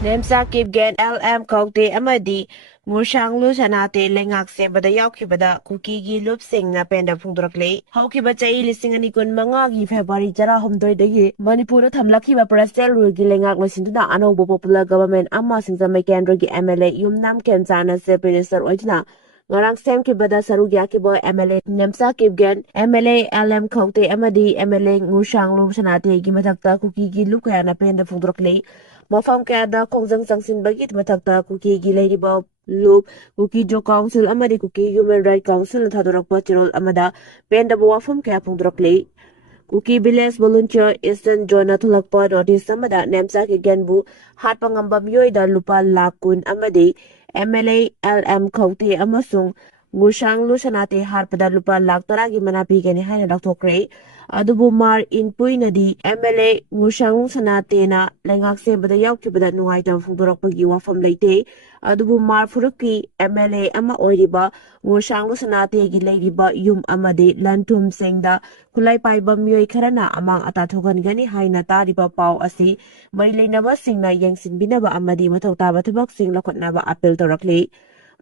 Nemsa Kipgen LM Kokte Amadi Ngushanglu Sanate Lengak Sebada Yaukibada Kuki gi Lup Sing na Penda Pungdrakle Haukiba Chai Lisingani Kun Mangagi February Jara Homdoi de Manipur Tamlaki Prestel Rugi Lengak Masinduna Anobo Popular Government Amma Singsa Mekandro gi MLA Yumnam Kensana Se Minister Ojina Ngarang Sem Kibada Sarugi Akibo MLA Nemsa Kipgen MLA LM Kokte Amadi MLA Ngushanglu Sanate gi Matakta Kuki gi Lukaya na Penda Pungdrakle Mafam kayada Khongjang Changsinbagi mathakta Kuki gi leiriba loop Kuki Jo Council amadi Kuki Human Rights Council na thadorakpa chirol amada pendaba wafam kaya phungdorakle Kuki Village Volunteer Eastern Zone thulakpa notice amada nemsa ki genbu hatpa ngamba myoida lupa lakun amadi MLA LM Khauti amasung Ngushang Lusanate harpada lupa lak taragi manapi gani haina lakthokre adubu mar inpui nadi MLA Ngushang Lusanate na lengak sebada yaukibada nuaitam phungdorakpagi wafam leite adubu mar furuki MLA ama oiriba Ngushang Lusanate gi leiriba yum amade lantum sengda kulai paiba myoi kharana amang atathogan gani haina tariba pau asi mari leinaba singna yengsinbinaba amadi mathau taba thubak sing lakhotnaba appeal torakle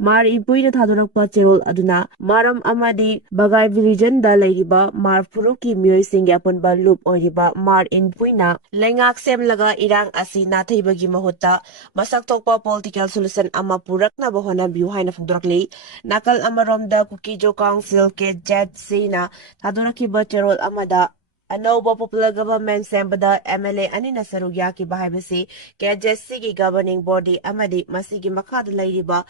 Mar Ipuina Thadorakpa Cherol Aduna, Maram Amadi, Bagay Vilijan da Lairiba, Mar Furuki Mui Singapon ba Loop Oriba, Mar Inpuina, Lengak Sem Laga Irang Asi Nathibagi Mahuta, Masak Tokpa Political Solution Ama Purak na Bahona Buhaina Fundrakli, Nakal Amarom da Kukijo Council Ke Jet Sina, Tadoraki Cherol Amada, Anoba Popular Government Sembada MLA Anina Sarugyaki Bahabasi, Ke Jessigi Governing Body Amadi, Masigi Makad Lairiba,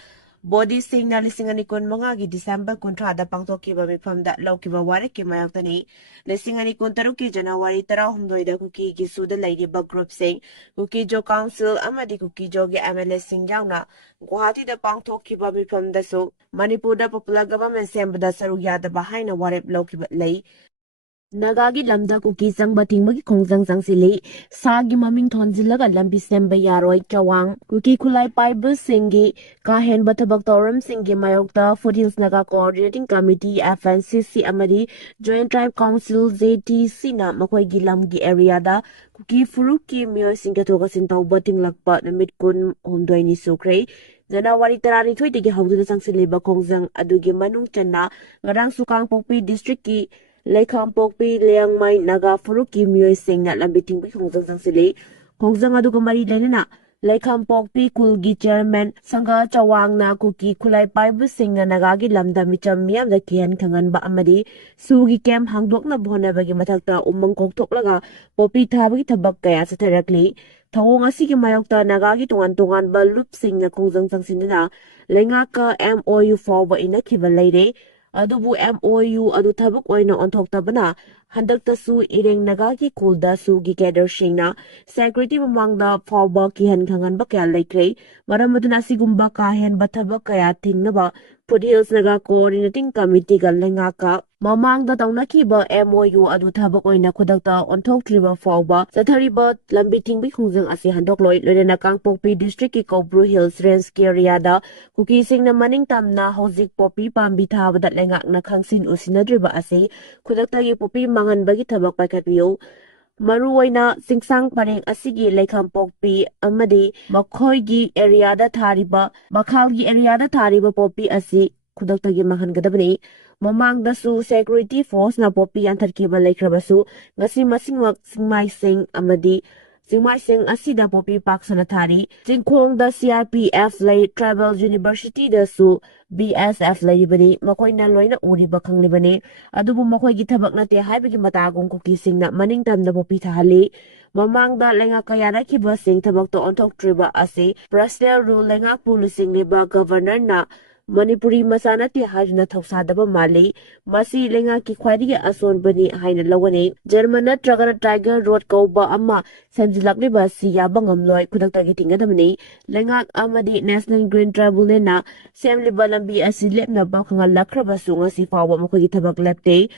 Body Signal Lisingani Kun Mangagi December Kuntrada Pangtokiba Mifamda Lokiba Wariki Mayatani, Lisingani Kuntaruki Janawari Tarahumdoida Kuki Gisu the Ladybug Group Sing, Kuki Jo Council Amadi Kuki Jogi MLS Singjana, Guhati the Pangtokiba Mifamda so, Manipur the Popular Government Sembada Saruya the Bahina Warip Lokiba Lay. Naga gi Lamda Kuki Changba Thingbagi Khongjang Changsili Sagi Maming Thonjilaga Lambi Semba Yaroi Chawang Kuki Khulai Paibu Singi Kahen Bathabak Toram Singi Mayokta Foothills Naga Coordinating Committee FNCC Amadi Joint Tribe Council JTC na Makhoi gi Lamgi area da Kuki Furuki Myo Singatoga Sintauba Tinglakpa Namit Kun Humdoini Sukre Janawari Tarari Twitigi Haudu Changsiliba Khongjang Adugi Manung Channa Ngarang Sukang Pokpi District ki Laikam Pokpi Liang Mai Naga Furuki Mui Sing na Lambiting Khongjang Changsili Khongjang aduga mari lenana Laikam Pokpi Kulgi Chairman Sangha Chawang na Kuki Kulai Paibu Sing na Nagagi Lamda Micham Miyam da Kian Kangan ba amadi Sugi Kem Hangdok na Bhona bagi mathakta umang koktok laga Popi thabagi thabak kaya sa tarakli Thawong asigi mayokta Nagagi tungan ba Lup Sing na Khongjang Changsili Lengaka MOU fawba inakiba leire adubu MOU adu thabuk oina onthoktabana handaktasu ireng nagagi kulda sugi gather shingna security mamangda fawba kihan khangan ba kya laikre maramaduna sigumba kahen bathabak kaya thingnaba Foothills Naga Coordinating Committee ga lengaka mamangda taunaki ba MOU adu thabuk oina khudakta onthoktriba fawba sathariba lambi thingbi khungjang asi handok loi loina Kangpokpi District ki Kobru Hills Range area da Kuki singna maning tamna hojik popi pambi thabada lengak na khangsin usinadriba asi khudakta gi popi mangan bagi thabak paikatbiyo Maruwaina singsang pareng asigi Laikam Pokpi amadi makhoigi area da thariba makhalgi area da thariba popi asi khudakta gi mahan gadabani Mamang dasu security force na popi antharkiba laikrabasu ngasi masingwak singmai sing amadi Singmai Sing asida popi paksana thari Jingkhong da CRPF lay Tribal University da su BSF laybani makoina loina uriba khanglibani adubu makoi gi thabak nate haibagi matagong kuki singna maning tamna popi thali mamangda lenga kayara ki basing thabak to onthok triba ase personal rule lenga pulising liba governor na Manipuri masanati hajna thausadaba mali masi lenga ki khwaidi ason bani haina lawani German natraga Tiger Road kauba amma samjilakli ba si yabangam loi khudakta gi tingadamni lenga amadi National Green Tribunal na semli balambi asi lepna ba khanga lakraba sunga si fawa makogi thabak lepte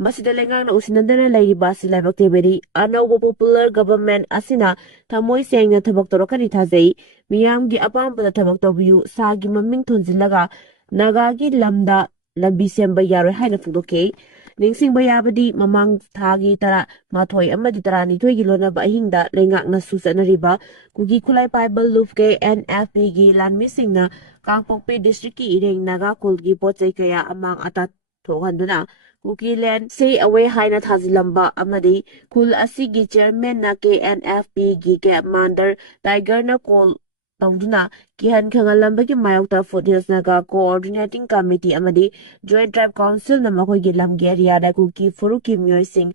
Masida lengang na usinandana lairiba si laibak teberi anaw popular government asina tamoy siyang na tabak torokani thazay miyamgi apampada tabak tobiyu sagi maming thonzilaga nagagi lamda lambi semba yaroy haina fudoke ꯅꯤꯡꯁꯤꯡꯕ ꯌꯥꯕꯗꯤ ꯃꯃꯥꯡ ꯊꯥꯒꯤ 12 ꯑꯃꯗꯤ 12ꯒꯤ ꯂꯣꯟꯅꯕ ꯑꯍꯤꯡꯗ ꯂꯩꯉꯥꯛꯅꯁꯨ ꯆꯠꯅꯔꯤꯕ ꯀꯨꯀꯤ ꯈꯨꯠꯂꯥꯏ ꯄꯥꯏꯕ ꯂꯨꯞꯀꯦ NFPꯒꯤ ꯂꯥꯟꯃꯤꯁꯤꯡꯅ ꯀꯥꯡꯄꯣꯛꯄꯤ ꯗꯤꯁꯇ꯭ꯔꯤꯛꯀꯤ ꯏꯔꯦꯡ ꯅꯥꯒꯥ ꯈꯨꯜꯒꯤ ꯄꯣꯠꯆꯩ ꯀꯌꯥ ꯑꯃꯥꯡ ꯑꯇꯥ ꯊꯣꯛꯍꯟꯗꯨꯅ ꯀꯨꯀꯤꯂꯦꯟ ꯁꯦ ꯑꯋꯦ ꯍꯥꯏꯅ ꯊꯥꯖꯤꯜꯂꯝꯕ ꯑꯃꯗꯤ ꯈꯨꯜ ꯑꯁꯤꯒꯤ ꯆꯤꯌꯔꯃꯦꯟꯅ KNFPꯒꯤ ꯀꯦꯞꯃꯥꯟꯗꯔ ꯇꯥꯏꯒꯔꯅ ꯀꯣꯜ ꯇꯧꯗꯨꯅ ꯀꯤꯍꯟ ꯈꯪꯍꯜꯂꯝꯕꯒꯤ ꯃꯥꯌꯣꯛꯇ food hills Naga coordinating committee ꯑꯃꯗꯤ ꯖꯣꯏꯟꯠ ꯇ꯭ꯔꯥꯏꯕ ꯀꯥꯎꯟꯁꯤꯜꯅ ꯃꯈꯣꯏꯒꯤ ꯂꯝꯒꯤ ꯑꯦꯔꯤꯌꯥꯗ ꯀꯨꯀꯤ ꯐꯨꯔꯨꯞꯀꯤ ꯃꯤꯑꯣꯏꯁꯤꯡ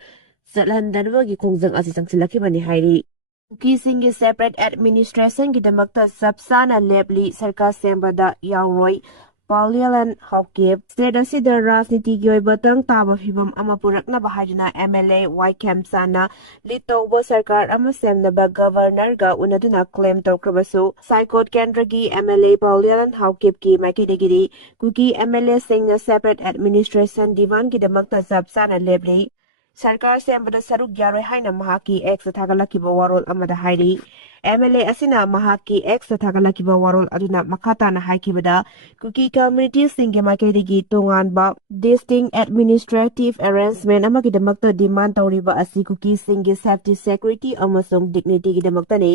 ꯆꯠꯍꯟꯗꯅꯕꯒꯤ ꯈꯣꯡꯖꯪ ꯑꯁꯤ ꯆꯪꯁꯤꯜꯂꯛꯈꯤꯕꯅꯤ ꯍꯥꯏꯔꯤ ꯀꯨꯀꯤꯁꯤꯡꯒꯤ ꯁꯦꯄꯔꯦꯠ ꯑꯦꯗꯃꯤꯅꯤꯁꯇ꯭ꯔꯦꯁꯟꯒꯤꯗꯃꯛꯇ ꯆꯞ ꯆꯥꯅ ꯂꯦꯞꯂꯤ ꯁꯔꯀꯥꯔ ꯁꯦꯝꯕꯗ ꯌꯥꯎꯔꯣꯏ ꯄꯥꯎꯂꯦꯂꯟ ꯍꯥꯎꯀꯦꯞ ꯁ꯭ꯇꯦꯠ ꯑꯁꯤꯗ ꯔꯥꯖꯅꯤꯇꯤꯒꯤ ꯑꯣꯏꯕ ꯇꯪ ꯇꯥꯕ ꯐꯤꯚꯝ ꯑꯃ ꯄꯨꯔꯛꯅꯕ ꯍꯥꯏꯗꯨꯅ MLA ꯋꯥꯏ ꯈꯦꯝꯆꯥꯅ ꯂꯤꯗ ꯇꯧꯕ ꯁꯔꯀꯥꯔ ꯑꯃ ꯁꯦꯝꯅꯕ ꯒꯚꯔꯅꯔꯒ ꯎꯅꯗꯨꯅ ꯀ꯭ꯂꯦꯝ ꯇꯧꯈ꯭ꯔꯕꯁꯨ ꯁꯥꯏꯀꯣꯠ ꯀꯦꯟꯗ꯭ꯔꯒꯤ MLA ꯄꯥꯎꯂꯦꯂꯟ ꯍꯥꯎꯀꯦꯞꯀꯤ ꯃꯥꯏꯀꯩꯗꯒꯤꯗꯤ ꯀꯨꯀꯤ MLAꯁꯤꯡꯅ ꯁꯦꯄꯔꯦꯠ ꯑꯦꯗꯃꯤꯅꯤꯁꯇ꯭ꯔꯦꯁꯟ ꯗꯤꯃꯥꯟꯗꯒꯤꯗꯃꯛꯇ ꯆꯞ ꯆꯥꯅ ꯂꯦꯞꯂꯤ ꯁꯔꯀꯥꯔ ꯁꯦꯝꯕꯗ ꯁꯔꯨꯛ ꯌꯥꯔꯣꯏ ꯍꯥꯏꯅ ꯃꯍꯥꯛꯀꯤ ꯑꯦꯛꯁꯇ ꯊꯥꯒꯠꯂꯛꯈꯤꯕ ꯋꯥꯔꯣꯜ ꯑꯃꯗ ꯍꯥꯏꯔꯤ MLA ꯑꯁꯤꯅ ꯃꯍꯥꯛꯀꯤ ꯑꯦꯛꯁꯇ ꯊꯥꯒꯠꯂꯛꯈꯤꯕ ꯋꯥꯔꯣꯜ ꯑꯗꯨꯅ ꯃꯈꯥ ꯇꯥꯅ ꯍꯥꯏꯈꯤꯕꯗ ꯀꯨꯀꯤ ꯀꯝꯃ꯭ꯌꯨꯅꯤꯇꯤꯁꯤꯡꯒꯤ ꯃꯥꯏꯀꯩꯗꯒꯤ ꯇꯣꯉꯥꯟꯕ ꯗꯤꯁꯇꯤꯡ ꯑꯦꯗꯃꯤꯅꯤꯁꯇ꯭ꯔꯦꯇꯤꯚ ꯑꯦꯔꯦꯟꯖꯃꯦꯟ ꯑꯃꯒꯤꯗꯃꯛꯇ ꯗꯤꯃꯥꯟ ꯇꯧꯔꯤꯕ ꯑꯁꯤ ꯀꯨꯀꯤꯁꯤꯡꯒꯤ ꯁꯦꯐꯇꯤ ꯁꯦꯀ꯭ꯌꯨꯔꯤꯇꯤ ꯑꯃꯁꯨꯡ ꯗꯤꯒꯅꯤꯇꯤꯒꯤꯗꯃꯛꯇꯅꯤ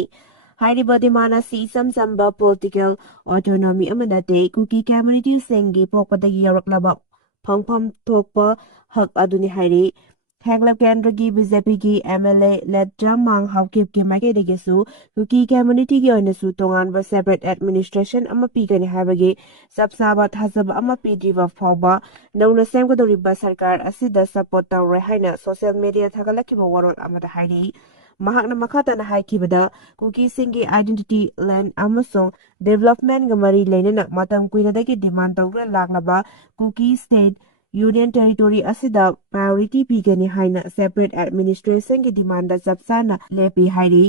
ꯍꯥꯏꯔꯤꯕ ꯗꯤꯃꯥꯟ ꯑꯁꯤ ꯏꯆꯝ ꯆꯝꯕ ꯄꯣꯂꯤꯇꯤꯀꯦꯜ ꯑꯣꯇꯣꯅꯣꯃꯤ ꯑꯃ ꯅꯠꯇꯦ ꯀꯨꯀꯤ ꯀꯝꯃ꯭ꯌꯨꯅꯤꯇꯤꯁꯤꯡꯒꯤ ꯄꯣꯛꯄꯗꯒꯤ ꯌꯧꯔꯛꯂꯕ ꯐꯪꯐꯝ ꯊꯣꯛꯄ ꯍꯛ ꯑꯗꯨꯅꯤ ꯍꯥꯏꯔꯤ ꯍꯦꯡꯂꯞ ꯀꯦꯟꯗ꯭ꯔꯒꯤ BJPꯒꯤ MLA ꯂꯦꯠꯖꯥꯃꯥꯡ ꯍꯥꯎꯀꯤꯞꯀꯤ ꯃꯥꯏꯀꯩꯗꯒꯤꯁꯨ ꯀꯨꯀꯤ ꯀꯝꯃ꯭ꯌꯨꯅꯤꯇꯤꯒꯤ ꯑꯣꯏꯅꯁꯨ ꯇꯣꯉꯥꯟꯕ ꯁꯦꯄꯔꯦꯠ ꯑꯦꯗꯃꯤꯅꯤꯁꯇ꯭ꯔꯦꯁꯟ ꯑꯃ ꯄꯤꯒꯅꯤ ꯍꯥꯏꯕꯒꯤ ꯆꯞ ꯆꯥꯕ ꯊꯥꯖꯕ ꯑꯃ ꯄꯤꯗ꯭ꯔꯤꯕ ꯐꯥꯎꯕ ꯅꯧꯅ ꯁꯦꯝꯒꯗꯧꯔꯤꯕ ꯁꯔꯀꯥꯔ ꯑꯁꯤꯗ ꯁꯄꯣꯔꯠ ꯇꯧꯔꯣꯏ ꯍꯥꯏꯅ ꯁꯣꯁꯤꯌꯦꯜ ꯃꯤꯗꯤꯌꯥꯗ ꯊꯥꯒꯠꯂꯛꯈꯤꯕ ꯋꯥꯔꯣꯜ ꯑꯃꯗ ꯍꯥꯏꯔꯤ ꯃꯍꯥꯛꯅ ꯃꯈꯥ ꯇꯥꯅ ꯍꯥꯏꯈꯤꯕꯗ ꯀꯨꯀꯤꯁꯤꯡꯒꯤ ꯑꯥꯏꯗꯦꯟꯇꯤꯇꯤ ꯂꯦꯟ ꯑꯃꯁꯨꯡ ꯗꯤꯚꯦꯂꯞꯃꯦꯟꯠꯒ ꯃꯔꯤ ꯂꯩꯅꯅ ꯃꯇꯝ ꯀꯨꯏꯅꯗꯒꯤ ꯗꯤꯃꯥꯟ ꯇꯧꯗꯨꯅ ꯂꯥꯛꯂꯕ ꯀꯨꯀꯤ ꯁ꯭ꯇꯦꯠ ꯌꯨꯅꯤꯌꯟ ꯇꯦꯔꯤꯇꯣꯔꯤ ꯑꯁꯤꯗ ꯄ꯭ꯔꯥꯏꯌꯣꯔꯤꯇꯤ ꯄꯤꯒꯅꯤ ꯍꯥꯏꯅ ꯁꯦꯄꯔꯦꯠ ꯑꯦꯗꯃꯤꯅꯤꯁꯇ꯭ꯔꯦꯁꯟꯒꯤ ꯗꯤꯃꯥꯟꯗ ꯆꯞ ꯆꯥꯅ ꯂꯦꯞꯄꯤ ꯍꯥꯏꯔꯤ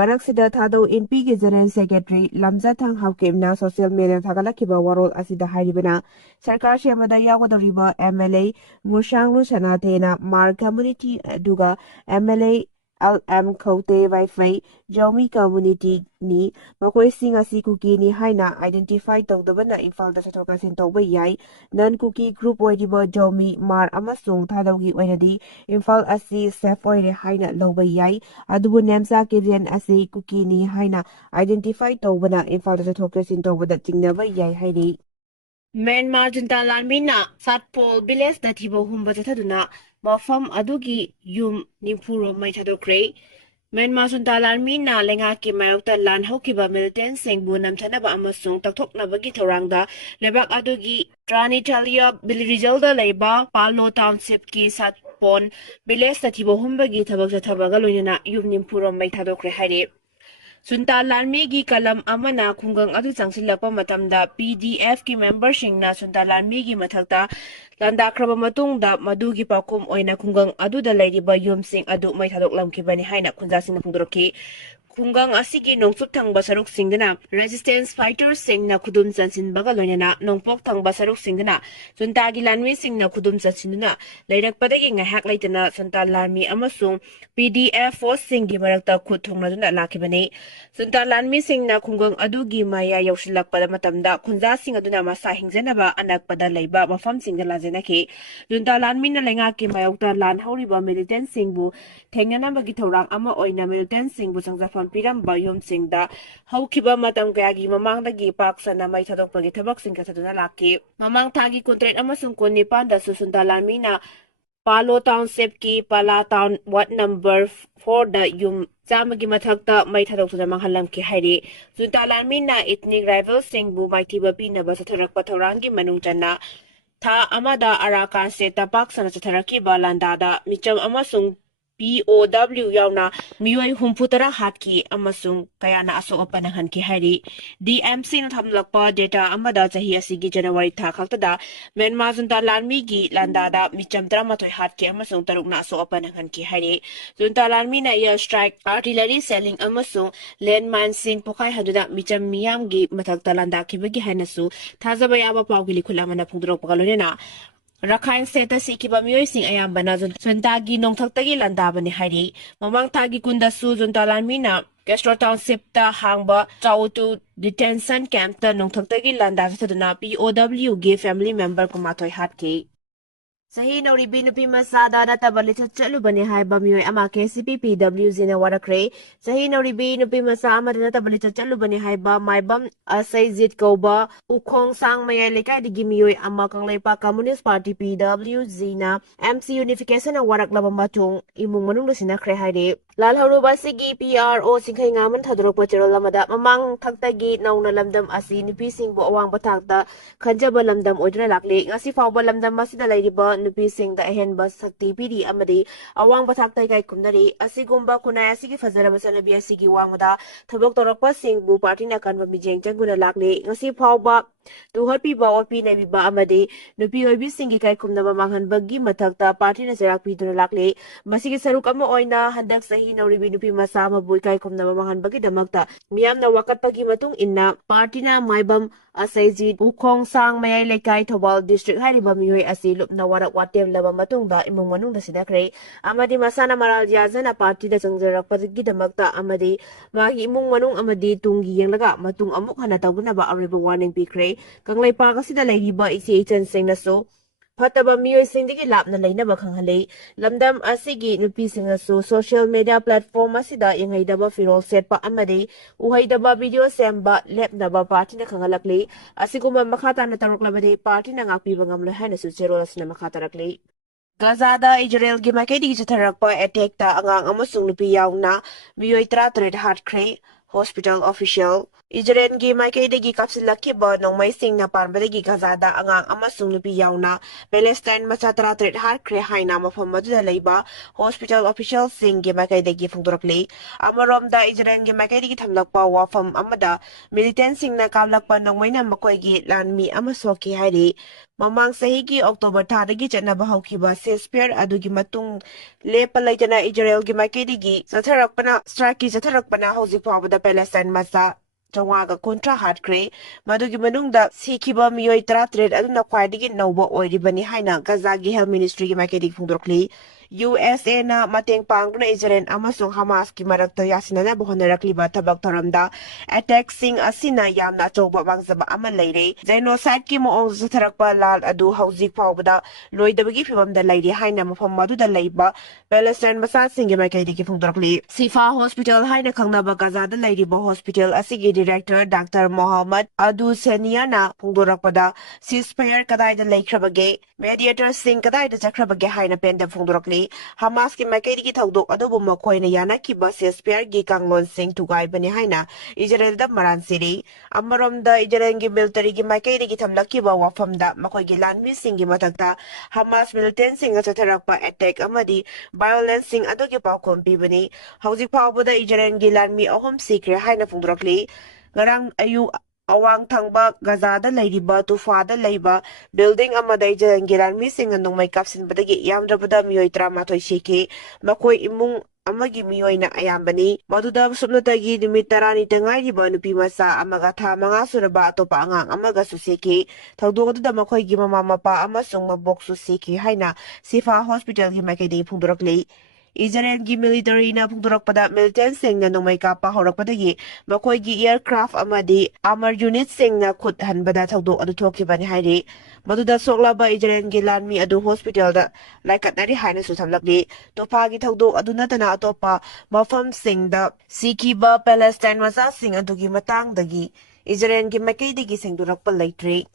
ꯃꯔꯛꯁꯤꯗ ꯊꯥꯗꯧ ꯏꯟꯄꯤꯒꯤ ꯖꯦꯅꯔꯦꯜ ꯁꯦꯀ꯭ꯔꯦꯇꯔꯤ ꯂꯝꯖꯥꯊꯪ ꯍꯥꯎꯀꯤꯞꯅ ꯁꯣꯁꯤꯌꯦꯜ ꯃꯤꯗꯤꯌꯥꯗ ꯊꯥꯒꯠꯂꯛꯈꯤꯕ ꯋꯥꯔꯣꯜ ꯑꯁꯤꯗ ꯍꯥꯏꯔꯤꯕꯅ ꯁꯔꯀꯥꯔ ꯁꯦꯝꯕꯗ ꯌꯥꯎꯒꯗꯧꯔꯤꯕ MLA ꯉꯨꯔꯁꯥꯡꯂꯨ ꯁꯅꯥꯇꯦꯅ ꯃꯥꯔ ꯀꯝꯃ꯭ꯌꯨꯅꯤꯇꯤ ꯑꯗꯨꯒ MLA LM ꯈꯧꯇꯦ ꯋꯥꯏꯐꯩ ꯖꯧꯃꯤ ꯀꯝꯃ꯭ꯌꯨꯅꯤꯇꯤꯅꯤ ꯃꯈꯣꯏꯁꯤꯡ ꯑꯁꯤ ꯀꯨꯀꯤꯅꯤ ꯍꯥꯏꯅ ꯑꯥꯏꯗꯦꯟꯇꯤꯐꯥꯏ ꯇꯧꯗꯕꯅ ꯏꯝꯐꯥꯜꯗ ꯆꯠꯊꯣꯛ ꯆꯠꯁꯤꯟ ꯇꯧꯕ ꯌꯥꯏ ꯅꯟ ꯀꯨꯀꯤ ꯒ꯭ꯔꯨꯞ ꯑꯣꯏꯔꯤꯕ ꯖꯧꯃꯤ ꯃꯥꯔ ꯑꯃꯁꯨꯡ ꯊꯥꯗꯧꯒꯤ ꯑꯣꯏꯅꯗꯤ ꯏꯝꯐꯥꯜ ꯑꯁꯤ ꯁꯦꯐ ꯑꯣꯏꯔꯦ ꯍꯥꯏꯅ ꯂꯧꯕ ꯌꯥꯏ ꯑꯗꯨꯕꯨ ꯅꯦꯝꯆꯥ ꯀꯤꯔꯦꯟ ꯑꯁꯤ ꯀꯨꯀꯤꯅꯤ ꯍꯥꯏꯅ ꯑꯥꯏꯗꯦꯟꯇꯤꯐꯥꯏ ꯇꯧꯕꯅ ꯏꯝꯐꯥꯜꯗ ꯆꯠꯊꯣꯛ ꯆꯠꯁꯤꯟ ꯇꯧꯕꯗ ꯆꯤꯡꯅꯕ ꯌꯥꯏ ꯍꯥꯏꯔꯤ ꯃ꯭ꯌꯥꯟꯃꯥꯔ ꯖꯨꯟꯇꯥ ꯂꯥꯟꯃꯤꯅ ꯁꯥꯠꯄꯣꯜ ꯚꯤꯂꯦꯖꯇ ꯊꯤꯕ ꯍꯨꯝꯕ ꯆꯠꯊꯗꯨꯅ ꯃꯐꯝ ꯑꯗꯨꯒꯤ ꯌꯨꯝ 90 ꯃꯩ ꯊꯥꯗꯣꯛꯈ꯭ꯔꯦ ꯃ꯭ꯌꯥꯟꯃꯥꯔ ꯖꯨꯟꯇꯥ ꯂꯥꯟꯃꯤꯅ ꯂꯩꯉꯥꯛꯀꯤ ꯃꯥꯌꯣꯛꯇ ꯂꯥꯟ ꯍꯧꯈꯤꯕ ꯃꯤꯂꯤꯇꯦꯟꯠꯁꯤꯡꯕꯨ ꯅꯝꯊꯅꯕ ꯑꯃꯁꯨꯡ ꯇꯛꯊꯣꯛꯅꯕꯒꯤ ꯊꯧꯔꯥꯡꯗ ꯂꯩꯕꯥꯛ ꯑꯗꯨꯒꯤ ꯇ꯭ꯔꯥꯅꯤꯇꯥꯂꯤꯌꯥ ꯔꯤꯖꯜꯗ ꯂꯩꯕ ꯄꯥꯂꯣ ꯇꯥꯎꯟꯁꯤꯞꯀꯤ ꯁꯥꯠꯄꯣꯟ ꯚꯤꯂꯦꯖꯇ ꯊꯤꯕ ꯍꯨꯝꯕꯒꯤ ꯊꯕꯛ ꯆꯠꯊꯕꯒ ꯂꯣꯏꯅꯅ ꯌꯨꯝ 90 ꯃꯩ ꯊꯥꯗꯣꯛꯈ꯭ꯔꯦ ꯍꯥꯏꯔꯤ ꯖꯨꯟꯇꯥ ꯂꯥꯟꯃꯤꯒꯤ ꯀꯂꯝ ꯑꯃꯅ ꯈꯨꯡꯒꯪ ꯑꯗꯨ ꯆꯪꯁꯤꯜꯂꯛꯄ ꯃꯇꯝꯗ PDFꯀꯤ ꯃꯦꯝꯕꯔꯁꯤꯡꯅ ꯖꯨꯟꯇꯥ ꯂꯥꯟꯃꯤꯒꯤ ꯃꯊꯛꯇ ꯂꯥꯟꯗꯥꯈ꯭ꯔꯕ ꯃꯇꯨꯡꯗ ꯃꯗꯨꯒꯤ ꯄꯥꯎꯈꯨꯝ ꯑꯣꯏꯅ ꯈꯨꯡꯒꯪ ꯑꯗꯨꯗ ꯂꯩꯔꯤꯕ ꯌꯨꯝꯁꯤꯡ ꯑꯗꯨ ꯃꯩ ꯊꯥꯗꯣꯛꯂꯝꯈꯤꯕꯅꯤ ꯍꯥꯏꯅ ꯈꯨꯟꯖꯥꯁꯤꯡꯅ ꯐꯣꯡꯗꯣꯔꯛꯈꯤ ꯈꯨꯡꯒꯪ ꯑꯁꯤꯒꯤ ꯅꯣꯡꯆꯨꯞ ꯊꯪꯕ ꯁꯔꯨꯛꯁꯤꯡꯗꯅ ꯔꯦꯖꯤꯁꯇꯦꯟꯁ ꯐꯥꯏꯇꯔꯁꯤꯡꯅ ꯈꯨꯗꯨꯝ ꯆꯟꯁꯤꯟꯕꯒ ꯂꯣꯏꯅꯅ ꯅꯣꯡꯄꯣꯛ ꯊꯪꯕ ꯁꯔꯨꯛꯁꯤꯡꯗꯅ ꯖꯨꯟꯇꯥꯒꯤ ꯂꯥꯟꯃꯤꯁꯤꯡꯅ ꯈꯨꯗꯨꯝ ꯆꯟꯁꯤꯟꯗꯨꯅ ꯂꯩꯔꯛꯄꯗꯒꯤ ꯉꯥꯏꯍꯥꯛ ꯂꯩꯇꯅ ꯖꯨꯟꯇꯥ ꯂꯥꯟꯃꯤ ꯑꯃꯁꯨꯡ PDF ꯐꯣꯔꯁꯁꯤꯡꯒꯤ ꯃꯔꯛꯇ ꯈꯨꯠ ꯊꯣꯡꯅꯗꯨꯅ ꯂꯥꯛꯈꯤꯕꯅꯤ ꯖꯨꯟꯇꯥ ꯂꯥꯟꯃꯤꯁꯤꯡꯅ ꯈꯨꯡꯒꯪ ꯑꯗꯨꯒꯤ ꯃꯌꯥ ꯌꯧꯁꯤꯜꯂꯛꯄ ꯃꯇꯝꯗ ꯈꯨꯟꯖꯥꯁꯤꯡ ꯑꯗꯨꯅ ꯃꯁꯥ ꯍꯤꯡꯖꯅꯕ ꯑꯅꯛꯄꯗ ꯂꯩꯕ ꯃꯐꯝꯁꯤꯡꯗ ꯂꯥꯟꯖꯦꯟꯅꯈꯤ ꯖꯨꯟꯇꯥ ꯂꯥꯟꯃꯤꯅ ꯂꯩꯉꯥꯛꯀꯤ ꯃꯥꯌꯣꯛꯇ ꯂꯥꯟ ꯍꯧꯔꯤꯕ ꯃꯤꯂꯤꯇꯦꯟꯠꯁꯤꯡꯕꯨ ꯊꯦꯡꯅꯅꯕꯒꯤ ꯊꯧꯔꯥꯡ ꯑꯃ ꯑꯣꯏꯅ ꯃꯤꯂꯤꯇꯦꯟꯠꯁꯤꯡꯕꯨ ꯆꯪꯖꯐꯝ ꯄꯤꯔꯝꯕ ꯌꯨꯝꯁꯤꯡꯗ ꯍꯧꯈꯤꯕ ꯃꯇꯝ ꯀꯌꯥꯒꯤ ꯃꯃꯥꯡꯗꯒꯤ ꯄꯥꯛ ꯁꯟꯅ ꯃꯩ ꯊꯥꯗꯣꯛꯄꯒꯤ ꯊꯕꯛꯁꯤꯡ ꯆꯠꯊꯗꯨꯅ ꯂꯥꯛꯈꯤ ꯃꯃꯥꯡ ꯊꯥꯒꯤ 23 ꯑꯃꯁꯨꯡ 24ꯗꯁꯨ ꯖꯨꯟꯇꯥ ꯂꯥꯟꯃꯤꯅ ꯄꯥꯂꯣ ꯇꯥꯎꯟꯁꯤꯞꯀꯤ ꯄꯥꯂꯥ ꯇꯥꯎꯟ ꯋꯥꯔꯗ ꯅꯝꯕꯔ 4ꯗ ꯌꯨꯝ 100ꯒꯤ ꯃꯊꯛꯇ ꯃꯩ ꯊꯥꯗꯣꯛꯇꯨꯅ ꯃꯥꯡꯍꯜꯂꯝꯈꯤ ꯍꯥꯏꯔꯤ ꯖꯨꯟꯇꯥ ꯂꯥꯟꯃꯤꯅ ꯏꯊꯅꯤꯛ ꯔꯥꯏꯚꯦꯜꯁꯤꯡꯕꯨ ꯃꯥꯏꯊꯤꯕ ꯄꯤꯅꯕ ꯆꯠꯊꯔꯛꯄ ꯊꯧꯔꯥꯡꯒꯤ ꯃꯅꯨꯡ ꯆꯟꯅ ꯊꯥ ꯑꯃꯗ ꯑꯔꯥꯀꯥꯟ ꯁ꯭ꯇꯦꯠꯇ ꯄꯥꯛ ꯁꯟꯅ ꯆꯠꯊꯔꯛꯈꯤꯕ ꯂꯥꯟꯗꯥꯗ ꯃꯤꯆꯝ ꯑꯃꯁꯨꯡ POW ꯌꯥꯎꯅ ꯃꯤꯑꯣꯏ 70 ꯍꯥꯠꯈꯤ ꯑꯃꯁꯨꯡ ꯀꯌꯥꯅ ꯑꯁꯣꯛ ꯑꯄꯟ ꯅꯪꯍꯟꯈꯤ ꯍꯥꯏꯔꯤ DMCꯅ ꯊꯝꯂꯛꯄ ꯗꯦꯇꯥ ꯑꯃꯗ ꯆꯍꯤ ꯑꯁꯤꯒꯤ ꯖꯅꯋꯥꯔꯤ ꯊꯥ ꯈꯛꯇꯗ ꯃ꯭ꯌꯥꯟꯃꯥꯔ ꯖꯨꯟꯇꯥ ꯂꯥꯟꯃꯤꯒꯤ ꯂꯥꯟꯗꯥꯗ ꯃꯤꯆꯝ 12 ꯍꯥꯠꯈꯤ ꯑꯃꯁꯨꯡ 3ꯅ ꯑꯁꯣꯛ ꯑꯄꯟ ꯅꯪꯍꯟꯈꯤ ꯍꯥꯏꯔꯤ ꯖꯨꯟꯇꯥ ꯂꯥꯟꯃꯤꯅ ꯑꯦꯌꯔ ꯁꯇ꯭ꯔꯥꯏꯛ ꯑꯥꯔꯇꯤꯂꯔꯤ ꯁꯦꯂꯤꯡ ꯑꯃꯁꯨꯡ ꯂꯦꯟꯃꯥꯏꯟꯁꯤꯡ ꯄꯣꯈꯥꯏꯍꯟꯗꯨꯅ ꯃꯤꯆꯝ ꯃꯤꯌꯥꯝꯒꯤ ꯃꯊꯛꯇ ꯂꯥꯟꯗꯥꯈꯤꯕꯒꯤ ꯍꯥꯏꯅꯁꯨ ꯊꯥꯖꯕ ꯌꯥꯕ ꯄꯥꯎꯒꯤ ꯂꯤꯈꯨꯜ ꯑꯃꯅ ꯐꯣꯡꯗꯣꯔꯛꯄꯒ ꯂꯣꯏꯅꯅ ꯔꯈꯥꯏꯟ ꯁ꯭ꯇꯦꯠꯇ ꯁꯤꯈꯤꯕ ꯃꯤꯑꯣꯏꯁꯤꯡ ꯑꯌꯥꯝꯕꯅ ꯖꯨꯟꯇꯥꯒꯤ ꯅꯣꯡꯊꯛꯇꯒꯤ ꯂꯥꯟꯗꯥꯕꯅꯤ ꯍꯥꯏꯔꯤ ꯃꯃꯥꯡ ꯊꯥꯒꯤ ꯀꯨꯟꯗꯁꯨ ꯖꯨꯟꯇꯥ ꯂꯥꯟꯃꯤꯅ ꯀꯦꯁꯇ꯭ꯔꯣ ꯇꯥꯎꯟꯁꯤꯞꯇ ꯍꯥꯡꯕ ꯆꯥꯎꯇꯨ ꯗꯤꯇꯦꯟꯁꯟ ꯀꯦꯝꯞꯇ ꯅꯣꯡꯊꯛꯇꯒꯤ ꯂꯥꯟꯗꯥ ꯆꯠꯊꯗꯨꯅ POWꯒꯤ ꯐꯦꯃꯤꯂꯤ ꯃꯦꯝꯕꯔ 12 ꯍꯥꯠꯈꯤ Sahi nauribi nupi masada nataba licha chalubani haiba miyoi ama KCP PWZ na warakre. Sahi nauribi nupi masa ama nataba licha chalubani haiba maibam asay zit kauba Khongjang mayay lekay digi miyoi ama Kangleipa Communist Party PWZ na MC Unification na warak labang matung imong manung na sinakre haide. Lalharuba sige PRO singkay ngaman thadurok pachero lamada mamang thagtagi nauna lamdam asi nupi singbo awang batakta Khongjang lamdam oidra lakli ngasi fawba lamdam masida layriba nupisingda ahenba sakti piri amadi awang bathaktai kai kumnari asigumba kunai asigi fazaraba sanabi asigi wangmada thabok torakpa singbu party na kanba mijeng changuna lakle ngasi phawba tuhorpi ba opi nabi ba amadi nupi oibi singi kai kumnaba manghanbagi mathakta party na jarak piduna lakle masigi saruk ama oina handak sahi nauribi nupi masa mabui kai kumnaba manghanbagi damakta miyamna wakatpagi matung inna party na maibam asayji Khongjang mayay lekay Thobal district hariba miyoi asi lupna warak watem laba matungda imong manungda sinakre amadi masana maral yazana party da changjarakpagi damakta amadi magi imong manung amadi tunggi yenglaga matung amuk hana tawbunaba ariba warning pikre Kangleipa kasida layriba isi chanseng naso Fataba miyoi singdigi lapna lainaba khanghalei lamdam asigi nupi singasu social media platform asida yenghaidaba firol setpa amadi uhaidaba video semba lepnaba party na khangalakli asiguma makhata na taruklabadi party na ngakpiba ngamlo haina su cherolas na makhatarakli Gazada Israel gi maikaydi jatharakpa attack ta angang amasung nupi yauna miyoi 33 hatkre hospital official Israel gi maikaydi kapsilaki ba nongmay sing na parbadagi Gazada angang amasung nupi yauna Palestine macha 33 hatkre haina mafam maduda layba hospital official sing gi maikaydi phungdurakli amaromda Israel gi maikaydi thamlakpa wafam amada militancy na kablakpa nongmay na makoygi Lanmi amasoki hairi Mamang sahigi October thadagi chatnaba hawkiba ceasefire adugi matung lepa laitana Israel gi maikaydi satharakpana strike satharakpana hawzik fawbada Palestine macha Changwaga kontra hatkre madugi manungda sikiba miyoi 33 aduna khwaidigi nauba oiribani haina Gazagi Health Ministry gi maikaydi phungdorkli USA na mateng pangduna Israel amasung Hamas ki marakta yasinana bohonarakliba tabak tharamda attack sing asina yamna achouba mangjaba ama leire genocide ki moong zatharakpa lal adu hauzik fawbada loidabagi fibamda leire haina mafam maduda leiba Palestine masa singi maikaydi ki phungdorkli Sifa Hospital haina khangnaba Gazada leiriba hospital asigi director Dr. Mohammed Adu Seniana phungdorakpada ceasefire kadaida leikrabage mediator sing kadaida chakrabage haina penda phungdorakli Hamas ki maikaydi ki thawdok adubu makoyna yanakiba ceasefire gi kanglon sing tugaibani haina Israel da maran siri amaromda Israel gi military gi maikaydi ki thamlakiba wafamda makoygi Lanmi singi matakta Hamas militant sing atharakpa attack amadi violence sing adugi paukom pibani hawzik phawbada Israel gi Lanmi ahom sikre haina phungdorakli ngarang ayu awang thangba Gazada leiriba tufada leiba building amada Israel gi Lanmi sing anongmay kapsinbadagi yamdrabada miyoi 13 shiki makoy imung amagi miyoyna ayambani maduda supnatagi numit 10 tangairiba nupi masa amaga tha manga suraba atopa angang amaga susiki thawdogaduda makoygi mama mapa amasung mabok susiki haina Sifa Hospital gi maikaydi phungdorakli Israel gi military na phungdorakpada militant sing na nongmay kapa horakpadagi makoygi aircraft amadi armor unit sing na khut hanbada thawdok adu thokibani hairi maduda soklaba Israel gi Lanmi adu hospital da laikatnari haina su thamlakli topagi thawdok adu natana atopa mafam sing da sikiba Palestine masa sing adugi matangdagi Israel gi maikaydagi singdurakpa leitre